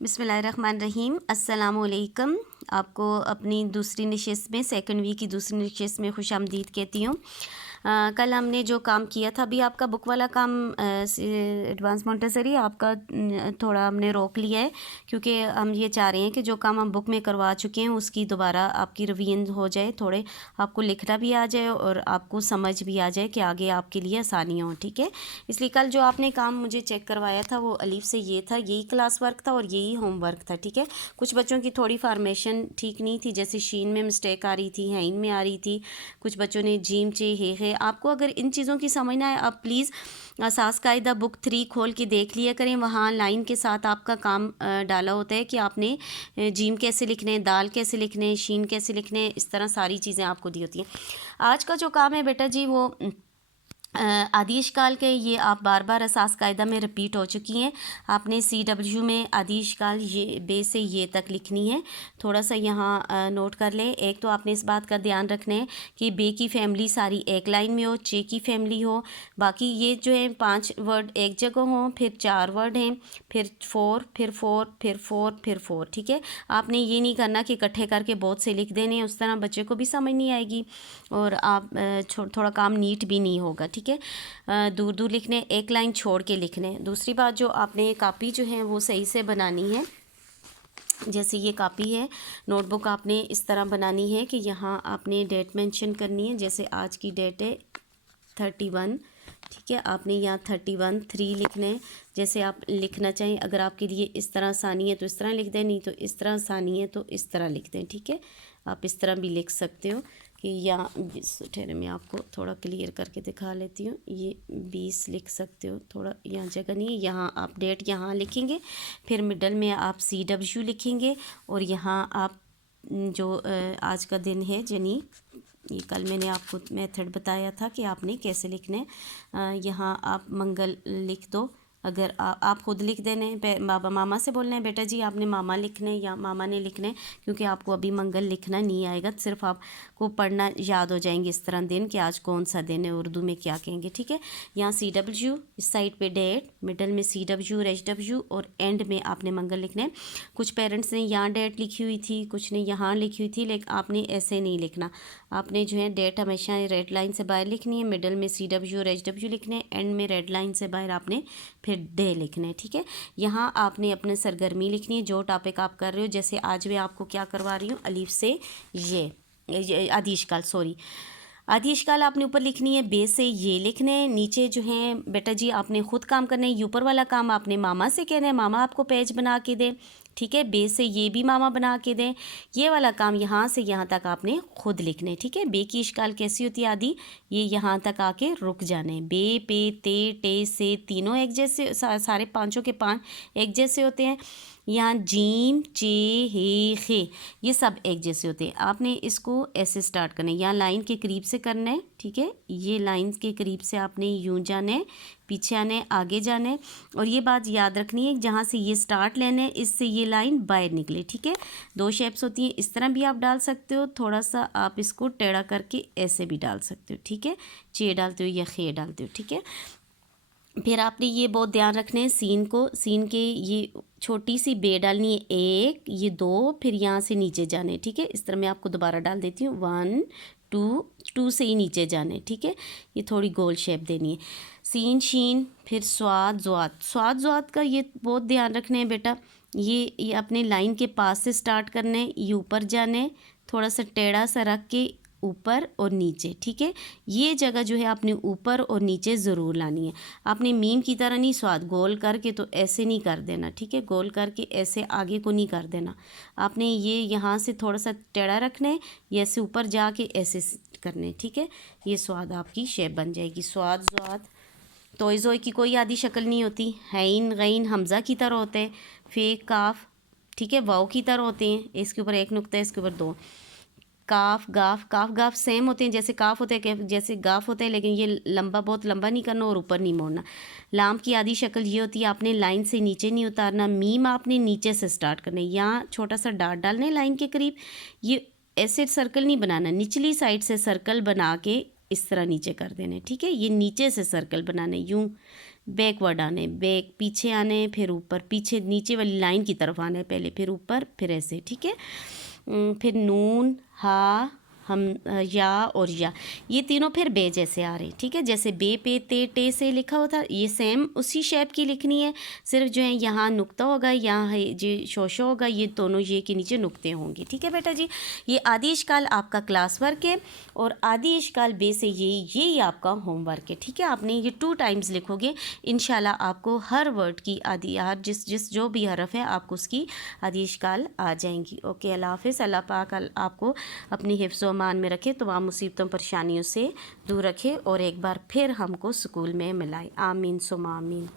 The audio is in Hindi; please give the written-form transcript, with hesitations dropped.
बिस्मिल्लाहिर्रहमानिर्रहीम। अस्सलामुअलैकुम। आपको अपनी दूसरी नशिस्त में सेकंड वीक की दूसरी नशिस्त में खुशामदीद कहती हूँ। कल हमने जो काम किया था, अभी आपका बुक वाला काम एडवांस मोंटेसरी आपका थोड़ा हमने रोक लिया है, क्योंकि हम ये चाह रहे हैं कि जो काम हम बुक में करवा चुके हैं उसकी दोबारा आपकी रिवीजन हो जाए, थोड़े आपको लिखना भी आ जाए और आपको समझ भी आ जाए कि आगे आपके लिए आसानियाँ हों। ठीक है, इसलिए कल जो आपने काम मुझे चेक करवाया था वो अलीफ से ये था, यही क्लास वर्क था और यही होमवर्क था। ठीक है, कुछ बच्चों की थोड़ी फार्मेशन ठीक नहीं थी, जैसे शीन में मिस्टेक आ रही थी, हैइन में आ रही थी, कुछ बच्चों ने जीम चे हे। आपको अगर इन चीज़ों की समझ ना आए, आप प्लीज़ असास कायदा बुक 3 खोल के देख लिया करें। वहाँ लाइन के साथ आपका काम डाला होता है कि आपने जीम कैसे लिखने हैं, दाल कैसे लिखने हैं, शीन कैसे लिखने हैं, इस तरह सारी चीज़ें आपको दी होती हैं। आज का जो काम है बेटा जी वो आदिश काल के, ये आप बार बार असास कायदा में रिपीट हो चुकी हैं। आपने CW में आदिश काल ये बे से ये तक लिखनी है। थोड़ा सा यहाँ नोट कर लें। एक तो आपने इस बात का ध्यान रखना है कि बे की फैमिली सारी एक लाइन में हो, चे की फैमिली हो, बाकी ये जो है 5 वर्ड एक जगह हों, फिर 4 वर्ड हैं, फिर 4, फिर 4, फिर 4, फिर 4। ठीक है, आपने ये नहीं करना कि इकट्ठे करके बहुत से लिख देने, उस तरह बच्चे को भी समझ नहीं आएगी और आप थोड़ा काम नीट भी नहीं होगा। ठीक है, दूर दूर लिखने, एक लाइन छोड़ के लिखने। दूसरी बात, जो आपने कापी जो है वो सही से बनानी है। जैसे ये कापी है, नोटबुक आपने इस तरह बनानी है कि यहाँ आपने डेट मेंशन करनी है। जैसे आज की डेट है 31। ठीक है, आपने यहाँ 31/3 लिखना है। जैसे आप लिखना चाहें, अगर आपके लिए इस तरह आसानी है तो इस तरह लिख दें, नहीं तो इस तरह आसानी है तो इस तरह लिख दें। ठीक है, आप इस तरह भी लिख सकते हो कि यहाँ ठहरे मैं आपको थोड़ा क्लियर करके दिखा लेती हूँ। ये 20 लिख सकते हो, थोड़ा यहाँ जगह नहीं है, यहाँ आप डेट यहाँ लिखेंगे, फिर मिडल में आप CW लिखेंगे और यहाँ आप जो आज का दिन है, यानी ये कल मैंने आपको मेथड बताया था कि आपने कैसे लिखना है। यहाँ आप मंगल लिख दो। अगर आप खुद लिख देने, बाबा मामा से बोलना है बेटा जी आपने मामा लिखना है या मामा ने लिखना है, क्योंकि आपको अभी मंगल लिखना नहीं आएगा, सिर्फ आपको पढ़ना याद हो जाएंगे इस तरह दिन कि आज कौन सा दिन है, उर्दू में क्या कहेंगे। ठीक है, यहाँ CW, इस साइड पे डेट, मिडल में CW HW और एंड में आपने मंगल लिखना है। कुछ पेरेंट्स ने यहाँ डेट लिखी हुई थी, कुछ ने यहाँ लिखी हुई थी, लेकिन आपने ऐसे नहीं लिखना। आपने जो है डेट हमेशा रेड लाइन से बाहर लिखनी है, मिडल में CW और HW लिखने हैं, एंड में रेड लाइन से बाहर आपने फिर डे लिखना है। ठीक है, यहाँ आपने अपने सरगर्मी लिखनी है, जो टॉपिक आप कर रहे हो। जैसे आज मैं आपको क्या करवा रही हूँ, अलीफ से ये आदिश काल, सॉरी आदिश काल आपने ऊपर लिखनी है, बे से ये लिखने हैं। नीचे जो है बेटा जी आपने खुद काम करना है। ऊपर वाला काम आपने मामा से कहना है, मामा आपको पेज बना के दें। ठीक है, बे से ये भी मामा बना के दें। ये वाला काम यहाँ से यहाँ तक आपने खुद लिखने। ठीक है, बे की इश्काल कैसी होती है आदि, ये यहाँ तक आके रुक जाने। बे पे ते टे से तीनों एक जैसे, सारे पाँचों के 5 एक जैसे होते हैं। यहाँ जीम चे हे खे ये सब एक जैसे होते हैं। आपने इसको ऐसे स्टार्ट करना है, यहाँ लाइन के करीब से करना है। ठीक है, ये लाइन के करीब से आपने यूं जाना है, पीछे आना है, आगे जाना है। और ये बात याद रखनी है, जहाँ से ये स्टार्ट लेना है इससे ये लाइन बाहर निकले। ठीक है, 2 शेप्स होती हैं, इस तरह भी आप डाल सकते हो, थोड़ा सा आप इसको टेढ़ा करके ऐसे भी डाल सकते हो। ठीक है, चे डालते हो या खे डालते हो। ठीक है, फिर आपने ये बहुत ध्यान रखना है, सीन को, सीन के ये छोटी सी बे डालनी है, 1 ये 2, फिर यहाँ से नीचे जाने। ठीक है, इस तरह मैं आपको दोबारा डाल देती हूँ, 1 2 से ही नीचे जाने। ठीक है, ये थोड़ी गोल शेप देनी है। सीन शीन, फिर स्वाद ज़्वाद, स्वाद ज़्वाद का ये बहुत ध्यान रखना है बेटा। ये अपने लाइन के पास से स्टार्ट करना है, ये ऊपर जाना है, थोड़ा सा टेढ़ा सा रख के ऊपर और नीचे। ठीक है, ये जगह जो है आपने ऊपर और नीचे ज़रूर लानी है। आपने मीम की तरह नहीं, स्वाद गोल करके तो ऐसे नहीं कर देना। ठीक है, गोल करके ऐसे आगे को नहीं कर देना। आपने ये यहाँ से थोड़ा सा टेढ़ा रखना है, ये ऐसे ऊपर जाके ऐसे करने। ठीक है, ये स्वाद आपकी शेप बन जाएगी। स्वाद ज़्वाद, तोय ज़ोय की कोई आदि शक्ल नहीं होती। हैन गैन हमज़ा की तरह होते हैं। फे काफ, ठीक है, वाव की तरह होते हैं, इसके ऊपर 1 नुक्ता है, इसके ऊपर 2। काफ गाफ, काफ गाफ सेम होते हैं, जैसे काफ होता है जैसे गाफ होता है, लेकिन ये लंबा, बहुत लंबा नहीं करना और ऊपर नहीं मोड़ना। लाम की आधी शक्ल ये होती है, आपने लाइन से नीचे नहीं उतारना। मीम आपने नीचे से स्टार्ट करना है, यहाँ छोटा सा डाट डालना है लाइन के करीब। ये ऐसे सर्कल नहीं बनाना, निचली साइड से सर्कल बना के इस तरह नीचे कर देना है। ठीक है, ये नीचे से सर्कल बनाना है, यूँ बैकवर्ड आने, बैक पीछे आने, फिर ऊपर, पीछे नीचे वाली लाइन की तरफ आना है पहले, फिर ऊपर, फिर ऐसे, ठीक है। फिर नून, हा, हम, या और या, ये तीनों फिर बे जैसे आ रहे, ठीक है। जैसे बे पे ते टे से लिखा होता, ये सेम उसी शेप की लिखनी है, सिर्फ जो है यहाँ नुक्ता होगा, यहाँ है जो शोशो होगा, ये दोनों ये के नीचे नुक्ते होंगे, ठीक है बेटा जी। ये आदि इश्काल आपका क्लास वर्क है और आदि इश्काल बे से यही आपका होमवर्क है, ठीक है। आपने ये 2 टाइम्स लिखोगे, इंशाल्लाह आपको हर वर्ड की आदि, हर जिस जो भी हरफ है आपको उसकी आदि इश्काल आ जाएंगी। ओके, अल्लाह हाफिज़। अल्लाह पाक आपको अपनी हिफ्ज़ व अमान में रखे, तमाम मुसीबतों परेशानियों से दूर रखे और एक बार फिर हमको स्कूल में मिलाए। आमीन सुमा आमीन।